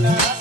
Yeah. Uh -huh.